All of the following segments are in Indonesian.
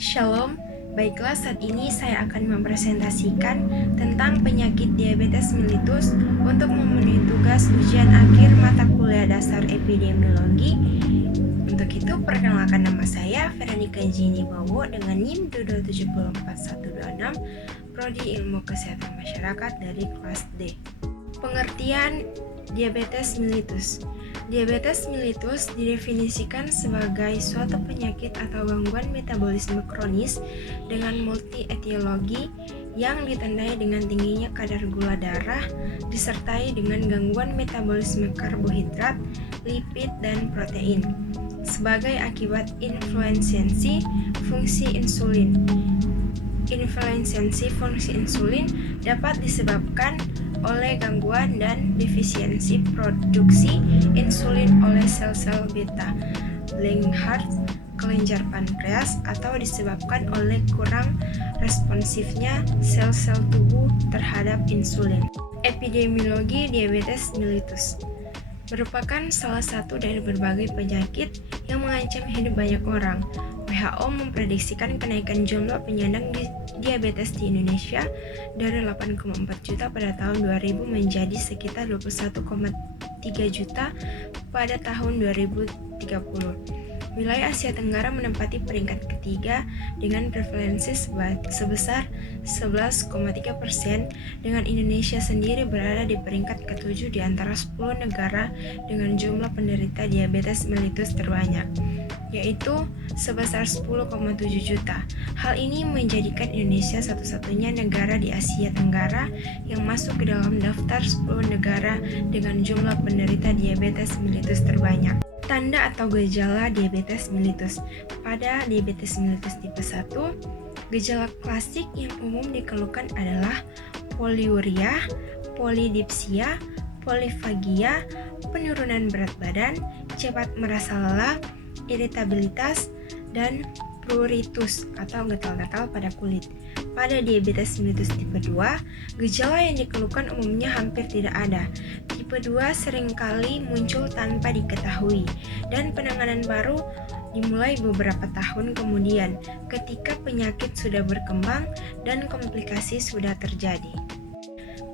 Shalom, baiklah saat ini saya akan mempresentasikan tentang penyakit diabetes mellitus untuk memenuhi tugas ujian akhir mata kuliah dasar epidemiologi. Untuk itu, perkenalkan nama saya Veronica Jini Bowo dengan NIM 2274126, Prodi Ilmu Kesehatan Masyarakat dari kelas D. Pengertian diabetes mellitus. Diabetes mellitus didefinisikan sebagai suatu penyakit atau gangguan metabolisme kronis dengan multi-etiologi yang ditandai dengan tingginya kadar gula darah disertai dengan gangguan metabolisme karbohidrat, lipid, dan protein sebagai akibat influensiasi fungsi insulin. Influensiasi fungsi insulin dapat disebabkan oleh gangguan dan defisiensi produksi insulin oleh sel-sel beta Langerhans, kelenjar pankreas, atau disebabkan oleh kurang responsifnya sel-sel tubuh terhadap insulin. Epidemiologi diabetes mellitus merupakan salah satu dari berbagai penyakit yang mengancam hidup banyak orang. WHO memprediksikan kenaikan jumlah penyandang diabetes di Indonesia dari 8,4 juta pada tahun 2000 menjadi sekitar 21,3 juta pada tahun 2030. Wilayah Asia Tenggara menempati peringkat ketiga dengan prevalensi sebesar 11,3%, dengan Indonesia sendiri berada di peringkat ketujuh di antara 10 negara dengan jumlah penderita diabetes mellitus terbanyak, yaitu sebesar 10,7 juta. Hal ini menjadikan Indonesia satu-satunya negara di Asia Tenggara yang masuk ke dalam daftar 10 negara dengan jumlah penderita diabetes mellitus terbanyak. Tanda atau gejala diabetes mellitus. Pada diabetes mellitus tipe 1, gejala klasik yang umum dikeluhkan adalah poliuria, polidipsia, polifagia, penurunan berat badan, cepat merasa lelah, iritabilitas, dan pruritus atau gatal-gatal pada kulit. Pada diabetes mellitus tipe 2, gejala yang dikeluhkan umumnya hampir tidak ada. Tipe 2 seringkali muncul tanpa diketahui, dan penanganan baru dimulai beberapa tahun kemudian ketika penyakit sudah berkembang dan komplikasi sudah terjadi.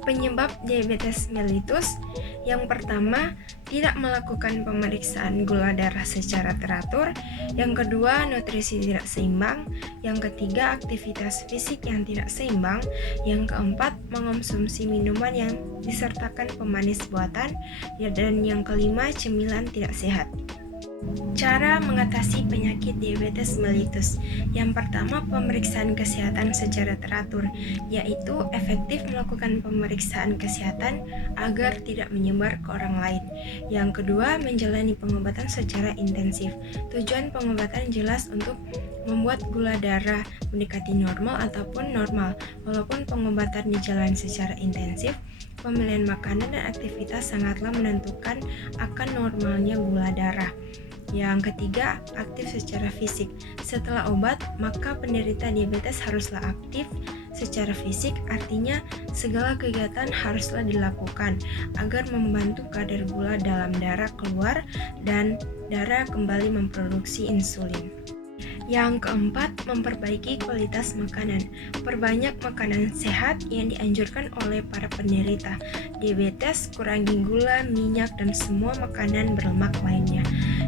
Penyebab diabetes mellitus: yang pertama, tidak melakukan pemeriksaan gula darah secara teratur. Yang kedua, nutrisi tidak seimbang. Yang ketiga, aktivitas fisik yang tidak seimbang. Yang keempat, mengonsumsi minuman yang disertakan pemanis buatan. Dan yang kelima, cemilan tidak sehat. Cara mengatasi penyakit diabetes mellitus. Yang pertama, pemeriksaan kesehatan secara teratur, yaitu efektif melakukan pemeriksaan kesehatan agar tidak menyebar ke orang lain. Yang kedua, menjalani pengobatan secara intensif. Tujuan pengobatan jelas untuk membuat gula darah mendekati normal ataupun normal. Walaupun pengobatan dijalani secara intensif, pemilihan makanan dan aktivitas sangatlah menentukan akan normalnya gula darah. Yang ketiga, aktif secara fisik. Setelah obat, maka penderita diabetes haruslah aktif secara fisik, artinya segala kegiatan haruslah dilakukan agar membantu kadar gula dalam darah keluar dan darah kembali memproduksi insulin. Yang keempat, memperbaiki kualitas makanan. Perbanyak makanan sehat yang dianjurkan oleh para penderita diabetes, kurangi gula, minyak, dan semua makanan berlemak lainnya.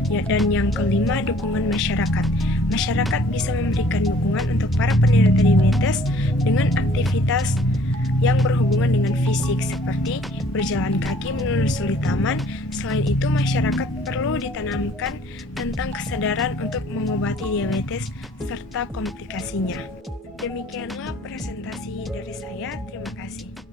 Dan yang kelima, dukungan masyarakat. Masyarakat bisa memberikan dukungan untuk para penderita diabetes dengan aktivitas yang berhubungan dengan fisik seperti berjalan kaki menelusuri taman. Selain itu, masyarakat perlu ditanamkan tentang kesadaran untuk mengobati diabetes serta komplikasinya. Demikianlah presentasi dari saya. Terima kasih.